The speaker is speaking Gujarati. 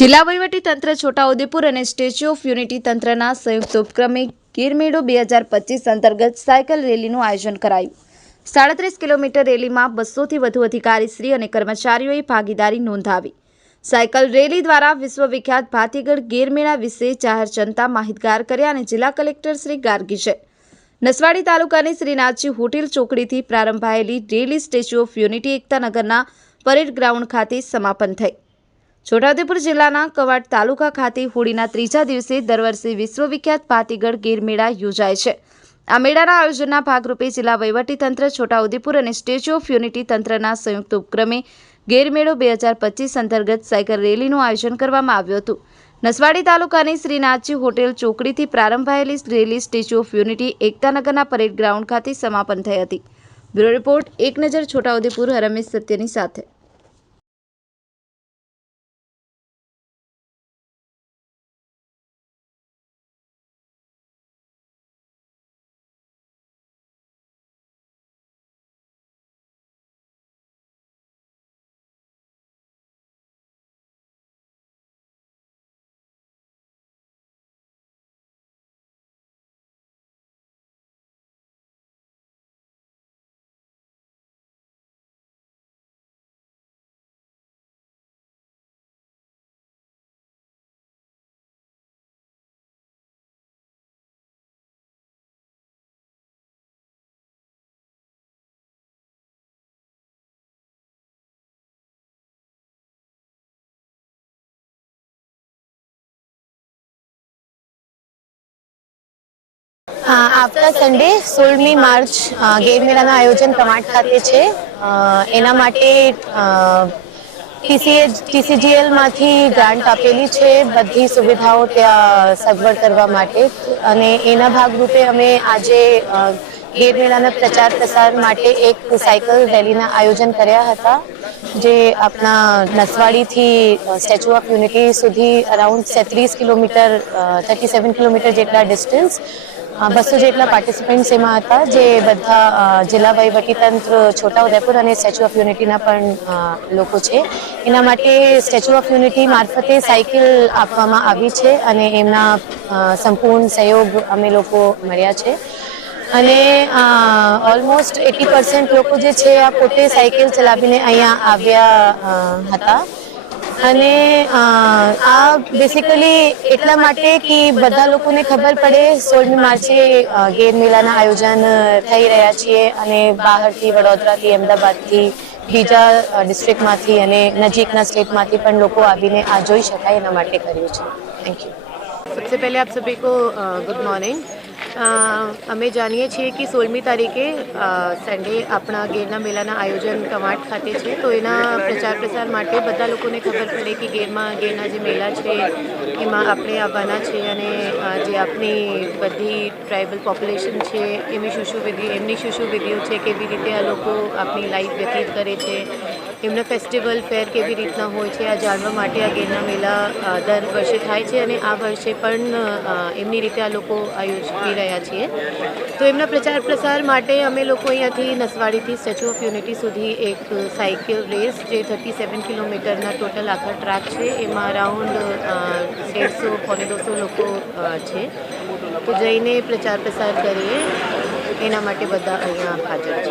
જિલ્લા તંત્ર છોટાઉદેપુર અને સ્ટેચ્યુ ઓફ યુનિટી તંત્રના સંયુક્ત ઉપક્રમે ગીરમેળો બે હજાર પચીસ અંતર્ગત સાયકલ રેલીનું આયોજન કરાયું. સાડત્રીસ કિલોમીટર રેલીમાં બસોથી વધુ અધિકારીશ્રી અને કર્મચારીઓએ ભાગીદારી નોંધાવી. સાયકલ રેલી દ્વારા વિશ્વવિખ્યાત ભાતીગઢ ગીરમેળા વિશે જાહેર જનતા માહિતગાર કર્યા અને જિલ્લા કલેક્ટર શ્રી ગાર્ગીશે નસવાડી તાલુકાની શ્રીનાથજી હોટેલ ચોકડીથી પ્રારંભાયેલી રેલી સ્ટેચ્યુ ઓફ યુનિટી એકતાનગરના પરેડ ગ્રાઉન્ડ ખાતે સમાપન થઈ. છોટાઉદેપુર જિલ્લાના કવાડ તાલુકા ખાતે હોળીના ત્રીજા દિવસે દર વર્ષે વિશ્વવિખ્યાત ભાતીગઢ ગીર મેળા યોજાય છે. આ મેળાના આયોજનના ભાગરૂપે જિલ્લા વહીવટીતંત્ર, છોટાઉદેપુર અને સ્ટેચ્યુ ઓફ યુનિટી તંત્રના સંયુક્ત ઉપક્રમે ગેરમેળો બે હજાર પચીસ અંતર્ગત સાયકલ રેલીનું આયોજન કરવામાં આવ્યું હતું. નસવાડી તાલુકાની શ્રીનાથજી હોટેલ ચોકડીથી પ્રારંભાયેલી રેલી સ્ટેચ્યુ ઓફ યુનિટી એકતાનગરના પરેડ ગ્રાઉન્ડ ખાતે સમાપન થઈ હતી. બ્યુરો રિપોર્ટ, એક નજર છોટાઉદેપુર રમેશ સત્યની સાથે. આવતા સન્ડે સોળમી માર્ચ ગેર મેળાનું આયોજન કમાટ ખાતે છે. એના માટે ટીસીએ ટીસીજીએલમાંથી ગ્રાન્ટ આપેલી છે. બધી સુવિધાઓ ત્યાં સગવડ કરવા માટે. અને એના ભાગરૂપે અમે આજે ગેર મેળાના પ્રચાર પ્રસાર માટે એક સાયકલ રેલીના આયોજન કર્યા હતા, જે આપણા નસવાડીથી સ્ટેચ્યુ ઓફ યુનિટી સુધી અરાઉન્ડ સેત્રીસ કિલોમીટર થર્ટી સેવન કિલોમીટર જેટલા ડિસ્ટન્સ બસો જેટલા પાર્ટિસિપન્ટ્સ એમાં હતા, જે બધા જિલ્લા વહીવટીતંત્ર, છોટાઉદેપુર અને સ્ટેચ્યુ ઓફ યુનિટીના પણ લોકો છે. એના માટે સ્ટેચ્યુ ઓફ યુનિટી મારફતે સાયકલ આપવામાં આવી છે અને એમના સંપૂર્ણ સહયોગ અમે લોકો મળ્યા છે. અને ઓલમોસ્ટ એટી પર્સન્ટ લોકો જે છે આ પોતે સાયકલ ચલાવીને અહીંયા આવ્યા હતા. અને અ, આ બેસિકલી એટલા માટે કે બધા લોકોને ખબર પડે સોળમી માર્ચે અ, ગેર મેળાના આયોજન અ, થઈ રહ્યા છીએ અને બહારથી વડોદરાથી અમદાવાદથી બીજા અ, ડિસ્ટ્રિક્ટમાંથી અને નજીકના સ્ટેટમાંથી પણ લોકો આવીને આ જોઈ શકાય એના માટે કર્યું છે થેન્ક યુ सबसे पहले आप सभी को अ, गुड मॉर्निंग અ, અમે જાણીએ છીએ કે સોળમી તારીખે સન્ડે આપણા ગેરના મેળાના આયોજન કમાટ ખાતે છે. તો એના પ્રચાર પ્રસાર માટે બધા લોકોને ખબર પડે કે ગેરમાં, ગેરના જે મેળા છે, એમાં આપણે આવવાના છે અને જે આપણી બધી ટ્રાઇબલ પોપ્યુલેશન છે, એમની શું શું વિધિ, એમની શું શું વિધિઓ છે, કેવી રીતે આ લોકો આપણી લાઈફ વ્યતીત કરે છે એમના ફેસ્ટિવલ ફેર કેવી રીતના હોય છે, આ જાણવા માટે આ ગેરના મેળા દર વર્ષે થાય છે અને આ વર્ષે પણ એમની રીતે આ લોકો આયોજી રહ્યા છીએ. તો એમના પ્રચાર પ્રસાર માટે અમે લોકો અહીંયાથી નસવાડીથી સ્ટેચ્યુ ઓફ યુનિટી સુધી એક સાયકલ રેસ જે થર્ટી સેવન કિલોમીટરના ટોટલ આખા ટ્રેક છે, એમાં અરાઉન્ડ દેડસો પોને દોઢસો લોકો છે. તો જઈને પ્રચાર પ્રસાર કરીએ, એના માટે બધા અહીંયા હાજર છે.